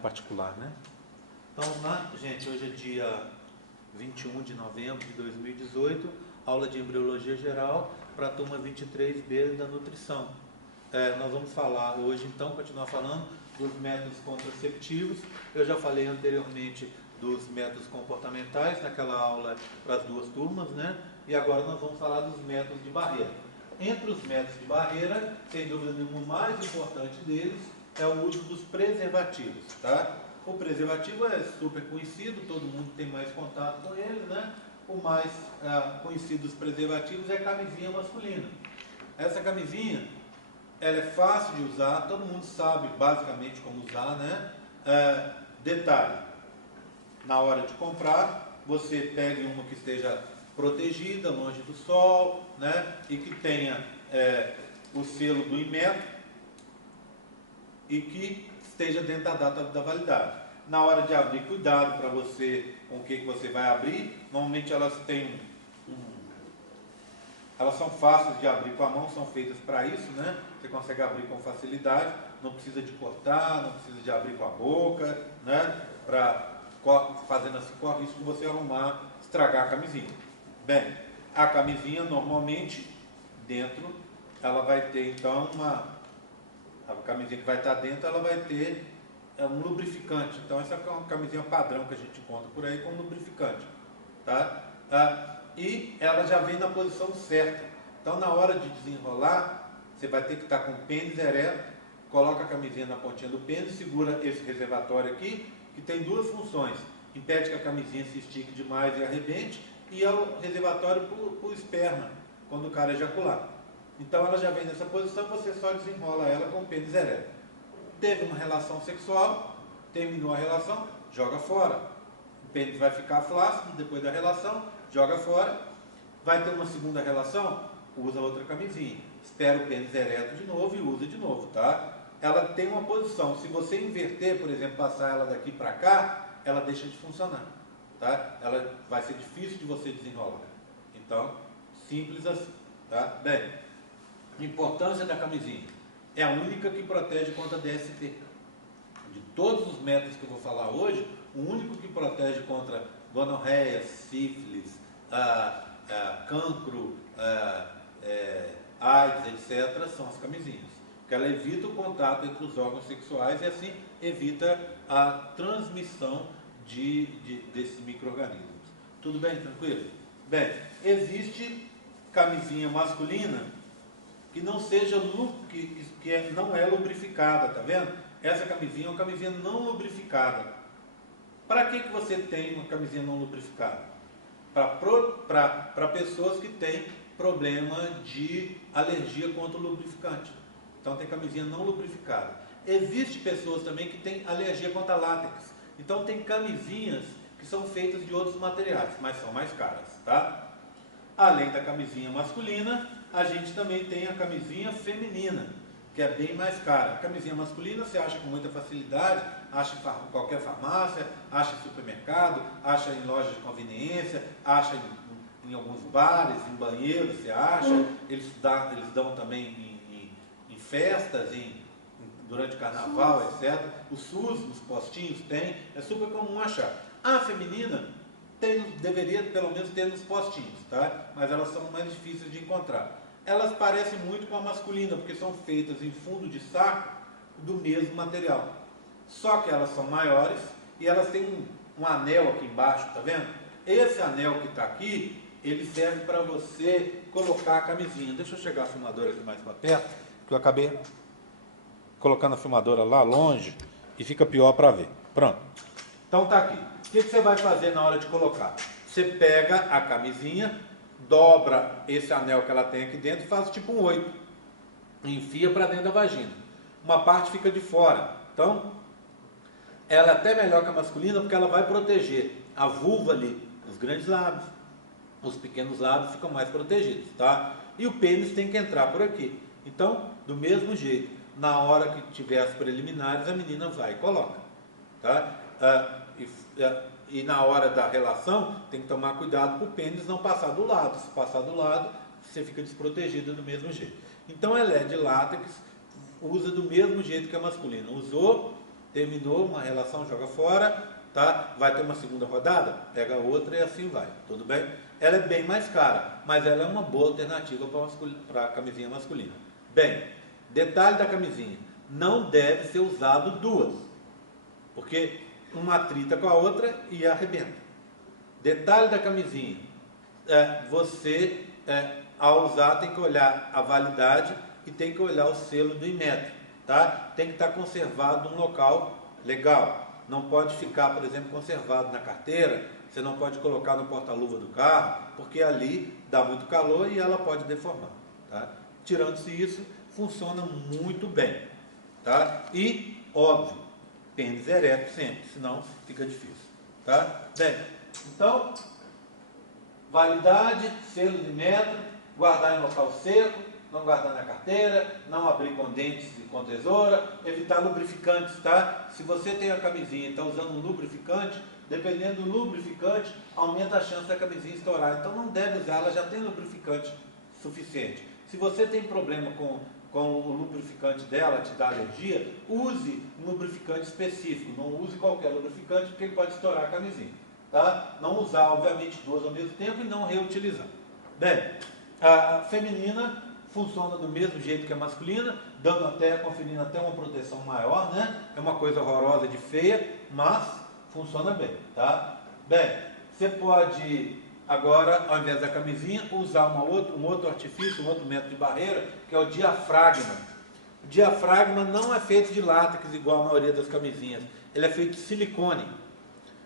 particular, né? Então vamos lá, gente, hoje é dia 21 de novembro de 2018, aula de embriologia geral para a turma 23B da nutrição. Nós vamos falar hoje, então, continuar falando dos métodos contraceptivos. Eu já falei anteriormente dos métodos comportamentais naquela aula para as duas turmas, né? E agora nós vamos falar dos métodos de barreira. Entre os métodos de barreira, sem dúvida nenhuma, o mais importante deles é o uso dos preservativos, tá? O preservativo é super conhecido, todo mundo tem mais contato com ele, né? O mais conhecido dos preservativos é a camisinha masculina. Essa camisinha, ela é fácil de usar, todo mundo sabe basicamente como usar, né? Detalhe, na hora de comprar, você pegue uma que esteja protegida, longe do sol, né? E que tenha o selo do Inmetro e que esteja dentro da data da validade. Na hora de abrir, cuidado para você com o que você vai abrir. Normalmente elas têm elas são fáceis de abrir com a mão, são feitas para isso, né? Você consegue abrir com facilidade, não precisa de cortar, não precisa de abrir com a boca, né? Fazendo assim, corre o risco de você arrumar, estragar a camisinha. Bem, a camisinha normalmente dentro, ela vai ter então a camisinha que vai estar dentro, ela vai ter um lubrificante. Então essa é uma camisinha padrão que a gente encontra por aí com lubrificante, tá? E ela já vem na posição certa. Então na hora de desenrolar, você vai ter que estar com o pênis ereto, coloca a camisinha na pontinha do pênis, segura esse reservatório aqui, que tem duas funções: impede que a camisinha se estique demais e arrebente, e é o reservatório para o esperma, quando o cara ejacular. Então ela já vem nessa posição, você só desenrola ela com o pênis ereto. Teve uma relação sexual, terminou a relação, joga fora. O pênis vai ficar flácido depois da relação, joga fora. Vai ter uma segunda relação, usa outra camisinha. Espera o pênis ereto de novo e usa de novo, tá? Ela tem uma posição, se você inverter, por exemplo, passar ela daqui para cá, ela deixa de funcionar, tá? Ela vai ser difícil de você desenrolar. Então, simples assim, tá? Bem, importância da camisinha. É a única que protege contra DST. De todos os métodos que eu vou falar hoje, o único que protege contra gonorreia, sífilis, cancro, AIDS, etc., são as camisinhas. Porque ela evita o contato entre os órgãos sexuais e assim evita a transmissão desses micro-organismos. Tudo bem? Tranquilo? Bem, existe camisinha masculina que não seja não é lubrificada, tá vendo? Essa camisinha é uma camisinha não lubrificada. Para que você tem uma camisinha não lubrificada? Para pessoas que têm problema de alergia contra o lubrificante. Então tem camisinha não lubrificada. Existem pessoas também que têm alergia contra látex. Então tem camisinhas que são feitas de outros materiais, mas são mais caras, tá? Além da camisinha masculina, a gente também tem a camisinha feminina, que é bem mais cara. A camisinha masculina você acha com muita facilidade, acha em qualquer farmácia, acha em supermercado, acha em lojas de conveniência, acha em alguns bares, em banheiros, você acha. Eles dão também em festas, durante o carnaval, etc. O SUS, nos postinhos tem, é super comum achar. A feminina deveria pelo menos ter nos postinhos, tá? Mas elas são mais difíceis de encontrar. Elas parecem muito com a masculina, porque são feitas em fundo de saco do mesmo material. Só que elas são maiores e elas têm um anel aqui embaixo, tá vendo? Esse anel que está aqui, ele serve para você colocar a camisinha. Deixa eu chegar a filmadora aqui mais para perto, que eu acabei colocando a filmadora lá longe e fica pior para ver. Pronto. Então tá aqui. O que você vai fazer na hora de colocar? Você pega a camisinha, dobra esse anel que ela tem aqui dentro e faz tipo um 8. Enfia para dentro da vagina. Uma parte fica de fora. Então, ela é até melhor que a masculina porque ela vai proteger a vulva ali, os grandes lábios. Os pequenos lábios ficam mais protegidos, tá? E o pênis tem que entrar por aqui. Então, do mesmo jeito, na hora que tiver as preliminares, a menina vai e coloca, tá? E na hora da relação, tem que tomar cuidado para o pênis não passar do lado. Se passar do lado, você fica desprotegido do mesmo jeito. Então ela é de látex, usa do mesmo jeito que a masculina. Usou, Terminou uma relação, joga fora, tá? Vai ter uma segunda rodada, pega outra e assim vai, tudo bem? Ela é bem mais cara, mas ela é uma boa alternativa para a camisinha masculina. Bem, detalhe da camisinha, não deve ser usado duas, porque uma atrita com a outra e arrebenta. Detalhe da camisinha, você ao usar tem que olhar a validade e tem que olhar o selo do Inmetro, tá? Tem que estar conservado num local legal. Não pode ficar, por exemplo, conservado na carteira, você não pode colocar no porta-luva do carro, porque ali dá muito calor e ela pode deformar, tá? Tirando-se isso, funciona muito bem, tá? E, óbvio, pênis ereto sempre, senão fica difícil, tá? Bem, então, validade, selo de metro, guardar em local seco, não guardar na carteira, não abrir com dentes e com tesoura, evitar lubrificantes, tá? Se você tem a camisinha e está usando um lubrificante, dependendo do lubrificante, aumenta a chance da camisinha estourar. Então não deve usar, ela já tem lubrificante suficiente. Se você tem problema com o lubrificante dela, te dá alergia, use um lubrificante específico, não use qualquer lubrificante, porque ele pode estourar a camisinha, tá? Não usar, obviamente, duas ao mesmo tempo e não reutilizar. Bem, a feminina funciona do mesmo jeito que a masculina, conferindo até uma proteção maior, né? É uma coisa horrorosa de feia, mas funciona bem, tá? Bem, você pode agora, ao invés da camisinha, usar um outro artifício, um outro método de barreira, que é o diafragma. O diafragma não é feito de látex igual a maioria das camisinhas, ele é feito de silicone.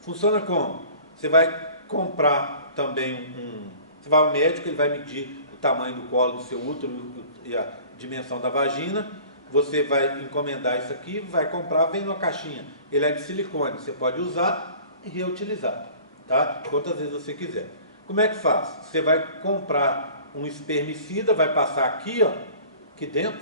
Funciona como? Você vai comprar também você vai ao médico, ele vai medir o tamanho do colo do seu útero e a dimensão da vagina, você vai encomendar isso aqui, vai comprar, vem numa caixinha, ele é de silicone, você pode usar e reutilizar, tá? Quantas vezes você quiser. Como é que faz? Você vai comprar um espermicida, vai passar aqui, ó, aqui dentro,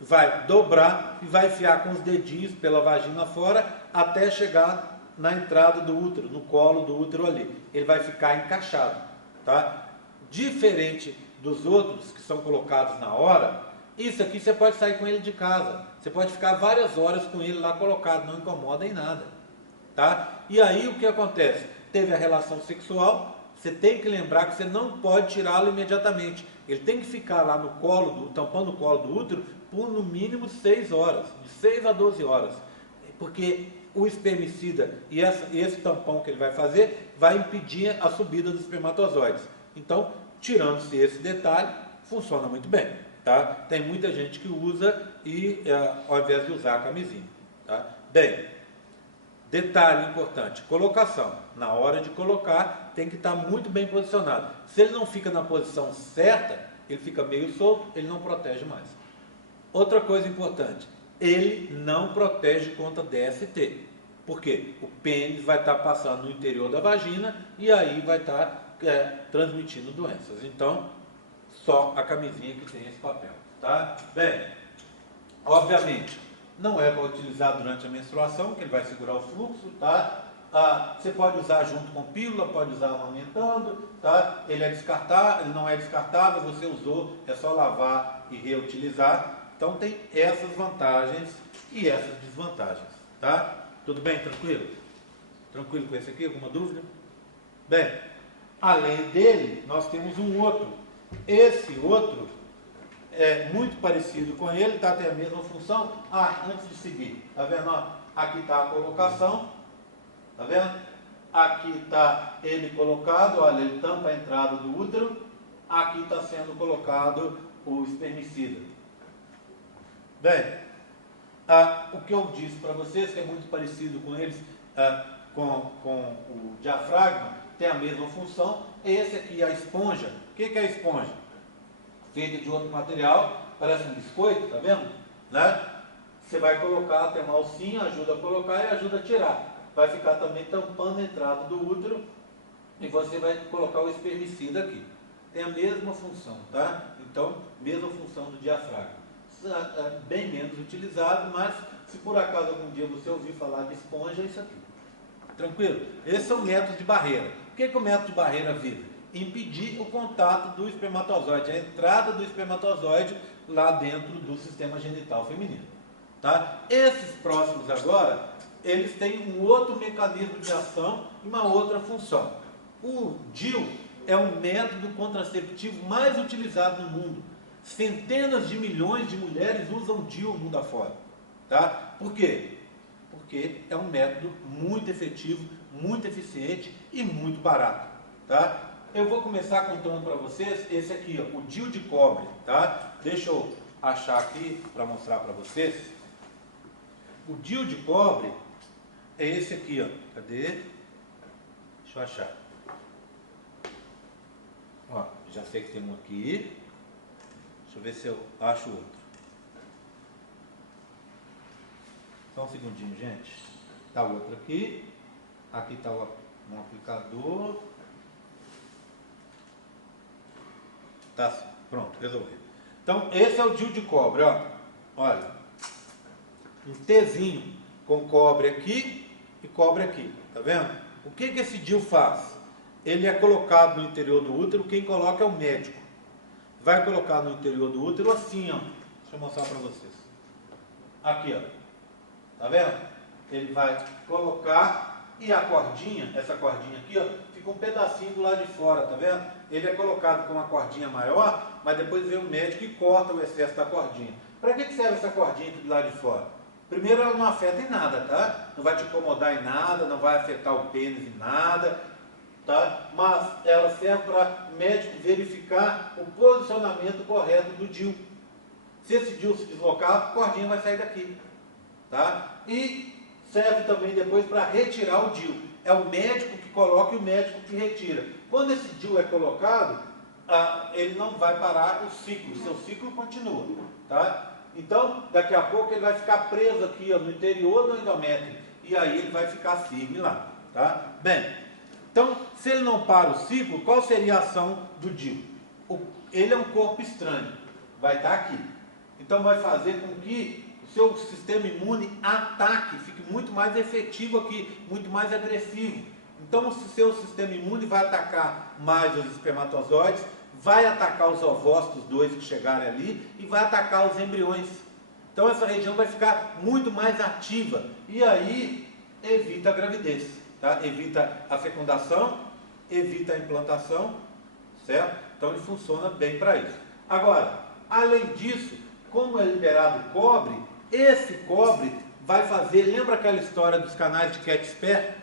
vai dobrar e vai enfiar com os dedinhos pela vagina fora até chegar na entrada do útero, no colo do útero ali. Ele vai ficar encaixado, tá? Diferente dos outros que são colocados na hora, isso aqui você pode sair com ele de casa. Você pode ficar várias horas com ele lá colocado, não incomoda em nada, tá? E aí o que acontece? Teve a relação sexual, você tem que lembrar que você não pode tirá-lo imediatamente. Ele tem que ficar lá no colo, tampando o colo do útero, por no mínimo 6 horas, de 6 a 12 horas. Porque o espermicida e esse tampão que ele vai fazer vai impedir a subida dos espermatozoides. Então, tirando-se esse detalhe, funciona muito bem, tá? Tem muita gente que usa ao invés de usar a camisinha, tá? Bem, detalhe importante, colocação. Na hora de colocar, tem que estar muito bem posicionado. Se ele não fica na posição certa, ele fica meio solto, ele não protege mais. Outra coisa importante, ele não protege contra DST. Por quê? O pênis vai estar passando no interior da vagina e aí vai estar transmitindo doenças. Então, só a camisinha que tem esse papel, tá? Bem, obviamente, não é para utilizar durante a menstruação, que ele vai segurar o fluxo, tá? Você pode usar junto com pílula, pode usar amamentando, tá? Ele não é descartável, você usou, é só lavar e reutilizar. Então tem essas vantagens e essas desvantagens, tá? Tudo bem? Tranquilo? Tranquilo com esse aqui? Alguma dúvida? Bem, além dele, nós temos um outro. Esse outro é muito parecido com ele, tá? Tem a mesma função. Antes de seguir, tá vendo? Ó, aqui está a colocação, tá vendo? Aqui está ele colocado, olha, ele tampa a entrada do útero. Aqui está sendo colocado o espermicida. Bem, o que eu disse para vocês, que é muito parecido com eles, com o diafragma, tem a mesma função. Esse aqui é a esponja. O que é a esponja? Feita de outro material, parece um biscoito, tá vendo? Né? Você vai colocar, tem uma alcinha, ajuda a colocar e ajuda a tirar. Vai ficar também tampando a entrada do útero e você vai colocar o espermicida aqui. Tem a mesma função, tá? Então, mesma função do diafragma. Bem menos utilizado, mas se por acaso algum dia você ouvir falar de esponja, é isso aqui. Tranquilo? Esses são métodos de barreira. O que o método de barreira visa? Impedir o contato do espermatozoide, a entrada do espermatozoide lá dentro do sistema genital feminino. Tá? Esses próximos agora, eles têm um outro mecanismo de ação e uma outra função. O DIU é o método contraceptivo mais utilizado no mundo. Centenas de milhões de mulheres usam DIU mundo afora. Tá? Por quê? Porque é um método muito efetivo, muito eficiente e muito barato. Tá? Eu vou começar contando para vocês esse aqui, ó, o DIU de cobre. Tá? Deixa eu achar aqui para mostrar para vocês. O DIU de cobre é esse aqui, ó. Cadê? Deixa eu achar. Ó, já sei que tem um aqui. Deixa eu ver se eu acho outro. Só um segundinho, gente. Tá o outro aqui. Aqui está um aplicador. Tá, pronto, resolvi. Então, esse é o DIU de cobre, ó. Olha. Um Tzinho com cobre aqui e cobre aqui. Tá vendo? O que esse DIU faz? Ele é colocado no interior do útero. Quem coloca é o médico. Vai colocar no interior do útero assim, ó. Deixa eu mostrar para vocês. Aqui, ó. Tá vendo? Ele vai colocar e a cordinha, essa cordinha aqui, ó, fica um pedacinho do lado de fora, tá vendo? Ele é colocado com uma cordinha maior, mas depois vem o médico e corta o excesso da cordinha. Para que serve essa cordinha aqui do lado de fora? Primeiro, ela não afeta em nada, tá? Não vai te incomodar em nada, não vai afetar o pênis em nada, tá? Mas ela serve para o médico verificar o posicionamento correto do DIU. Se esse DIU se deslocar, a cordinha vai sair daqui. Tá? E serve também depois para retirar o DIU. É o médico que coloca e o médico que retira. Quando esse DIU é colocado, ele não vai parar o ciclo, seu ciclo continua. Tá? Então, daqui a pouco ele vai ficar preso aqui, ó, no interior do endométrio. E aí ele vai ficar firme lá. Tá? Bem, então, se ele não para o ciclo, qual seria a ação do DIU? Ele é um corpo estranho. Vai estar aqui. Então, vai fazer com que seu sistema imune ataque, fique muito mais efetivo aqui, muito mais agressivo. Então o seu sistema imune vai atacar mais os espermatozoides, vai atacar os ovócitos 2 que chegarem ali e vai atacar os embriões. Então essa região vai ficar muito mais ativa e aí evita a gravidez, tá? Evita a fecundação, evita a implantação, certo? Então ele funciona bem para isso. Agora, além disso, como é liberado cobre, esse cobre vai fazer, lembra aquela história dos canais de Keck-Sperr,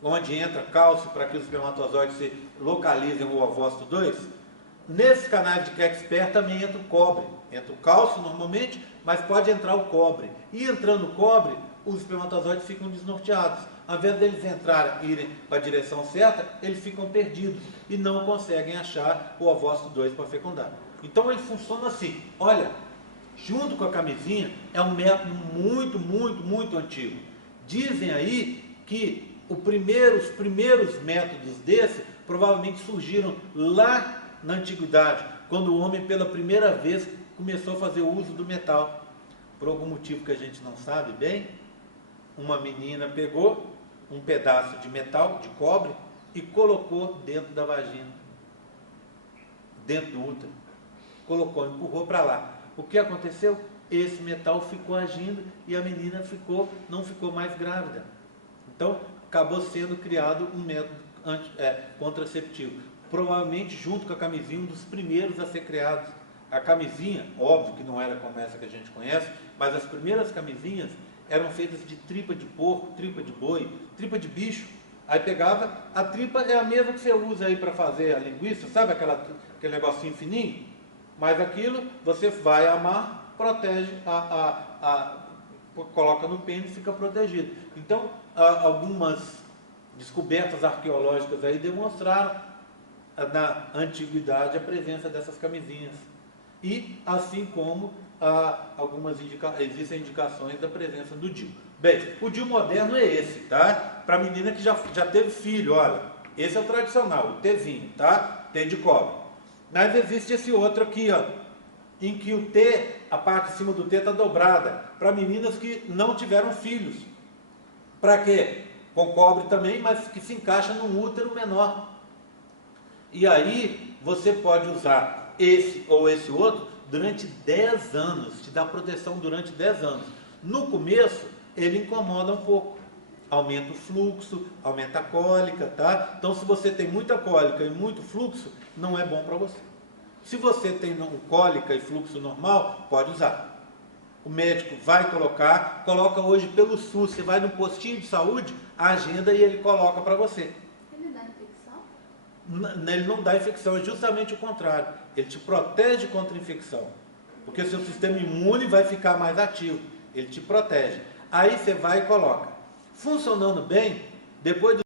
onde entra cálcio para que os espermatozoides se localizem no ovócito 2? Nesses canais de Keck-Sperr também entra o cobre. Entra o cálcio normalmente, mas pode entrar o cobre. E entrando o cobre, os espermatozoides ficam desnorteados. Ao invés deles entrarem e irem para a direção certa, eles ficam perdidos e não conseguem achar o ovócito 2 para fecundar. Então ele funciona assim, olha, junto com a camisinha, é um método muito antigo. Dizem aí que os primeiros métodos desse provavelmente surgiram lá na antiguidade, quando o homem pela primeira vez começou a fazer uso do metal. Por algum motivo que a gente não sabe bem, uma menina pegou um pedaço de metal, de cobre, e colocou dentro da vagina, dentro do útero. Colocou, empurrou para lá. O que aconteceu? Esse metal ficou agindo e a menina não ficou mais grávida. Então, acabou sendo criado um método contraceptivo. Provavelmente, junto com a camisinha, um dos primeiros a ser criados. A camisinha, óbvio que não era como essa que a gente conhece, mas as primeiras camisinhas eram feitas de tripa de porco, tripa de boi, tripa de bicho. Aí pegava, a tripa é a mesma que você usa aí para fazer a linguiça, sabe aquele negocinho fininho? Mas aquilo você vai amar, protege, coloca no pênis e fica protegido. Então, algumas descobertas arqueológicas aí demonstraram na antiguidade a presença dessas camisinhas. E assim como existem indicações da presença do DIU. Bem, o DIU moderno é esse, tá? Para a menina que já teve filho, olha. Esse é o tradicional, o Tzinho, tá? T de cobre. Mas existe esse outro aqui, ó, em que o T, a parte de cima do T está dobrada, para meninas que não tiveram filhos. Para quê? Com cobre também, mas que se encaixa num útero menor. E aí, você pode usar esse ou esse outro durante 10 anos, te dá proteção durante 10 anos. No começo, ele incomoda um pouco. Aumenta o fluxo, aumenta a cólica, tá? Então, se você tem muita cólica e muito fluxo, não é bom para você. Se você tem cólica e fluxo normal, pode usar. O médico vai colocar, coloca hoje pelo SUS, você vai no postinho de saúde, a agenda e ele coloca para você. Ele dá infecção? Ele não dá infecção, é justamente o contrário. Ele te protege contra a infecção. Porque seu sistema imune vai ficar mais ativo. Ele te protege. Aí você vai e coloca. Funcionando bem, depois do